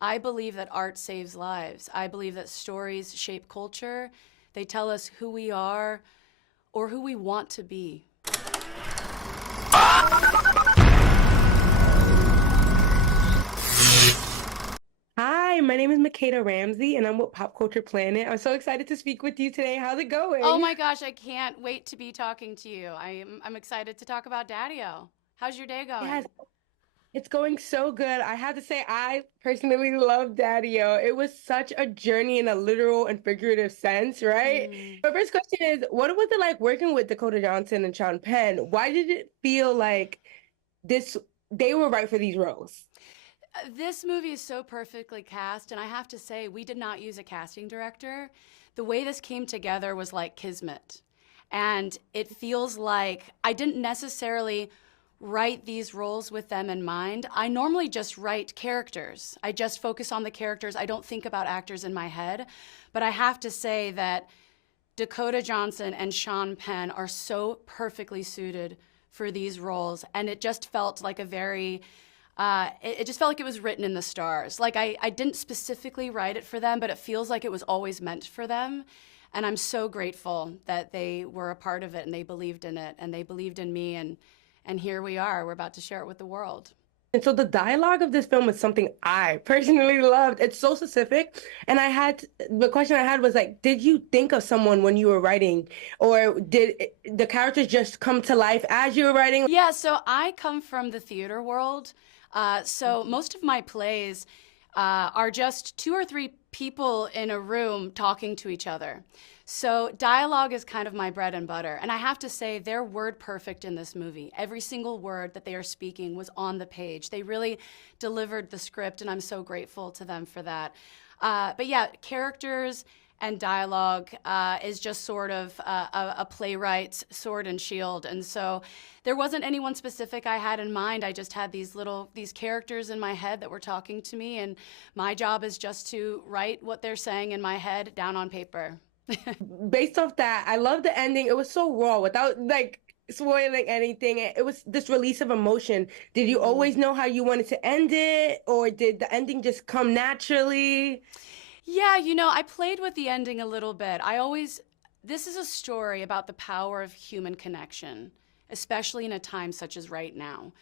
I believe that art saves lives. I believe that stories shape culture. They tell us who we are or who we want to be. Hi, my name is Makkedah Ramsey, and I'm with Pop Culture Planet. I'm so excited to speak with you today. How's it Oh going? my gosh, I can't wait to be talking to you. I'm excited to talk about Daddio. How's your day Yes, going? it's going so good. I have to say, I personally love Daddio. It was such a journey in a literal and figurative sense, right? Mm. My first question is, what was it like working with Dakota Johnson and Shawn Penn? Why did it feel like this they were right for these roles? This movie is so perfectly cast, and I have to say, we did not use a casting director. The way this came together was like kismet. And it feels like I didn't necessarily write these roles with them in mind. I normally just write characters. I just focus on the characters. I don't think about actors in my head. But I have to say that Dakota Johnson and Shawn Penn are so perfectly suited for these roles. And it just felt like a very it just felt like it was written in the stars. Like I didn't specifically write it for them, but it feels like it was always meant for them. And I'm so grateful that they were a part of it and they believed in it and they believed in me. And here we are. We're about to share it with the world. And so the dialogue of this film is something I personally loved. It's so specific. And the question I had was like, did you think of someone when you were writing, or the characters just come to life as you were writing? Yeah, so I come from the theater world. So most of my plays are just two or three people in a room talking to each other. So dialogue is kind of my bread and butter. And I have to say, they're word perfect in this movie. Every single word that they are speaking was on the page. They really delivered the script, and I'm so grateful to them for that. But yeah, characters and dialogue is just sort of a playwright's sword and shield. And so there wasn't anyone specific I had in mind. I just had these characters in my head that were talking to me, and my job is just to write what they're saying in my head down on paper. Based off that, I love the ending. It was so raw without like spoiling anything. It was this release of emotion. Did you Mhm. always know how you wanted to end it, or did the ending just come naturally? Yeah, I played with the ending a little bit. This is a story about the power of human connection, especially in a time such as right now.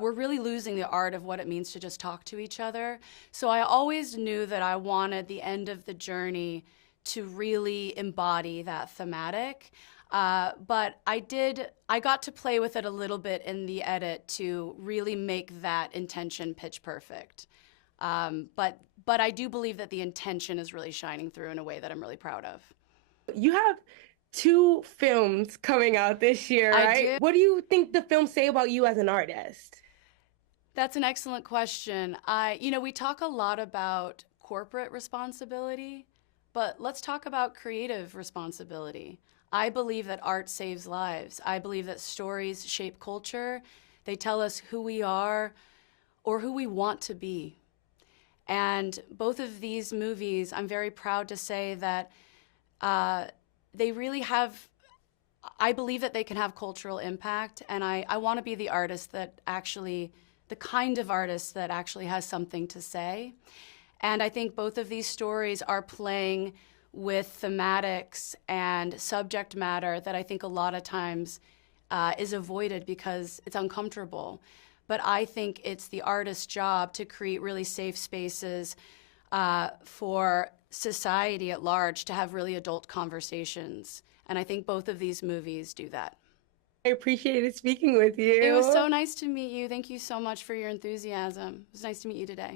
We're really losing the art of what it means to just talk to each other. So I always knew that I wanted the end of the journey to really embody that thematic. But I got to play with it a little bit in the edit to really make that intention pitch perfect. But I do believe that the intention is really shining through in a way that I'm really proud of. You have two films coming out this year, I right? do. What do you think the films say about you as an artist? That's an excellent question. We talk a lot about corporate responsibility, but let's talk about creative responsibility. I believe that art saves lives. I believe that stories shape culture. They tell us who we are or who we want to be. And both of these movies, I'm very proud to say that uh, they really have, I believe that they can have cultural impact. And I want to be the kind of artist that actually has something to say. And I think both of these stories are playing with thematics and subject matter that I think a lot of times is avoided because it's uncomfortable. But I think it's the artist's job to create really safe spaces for society at large to have really adult conversations. And I think both of these movies do that. I appreciated speaking with It was you. so nice to meet you. Thank you so much for your enthusiasm. It was nice to meet you today.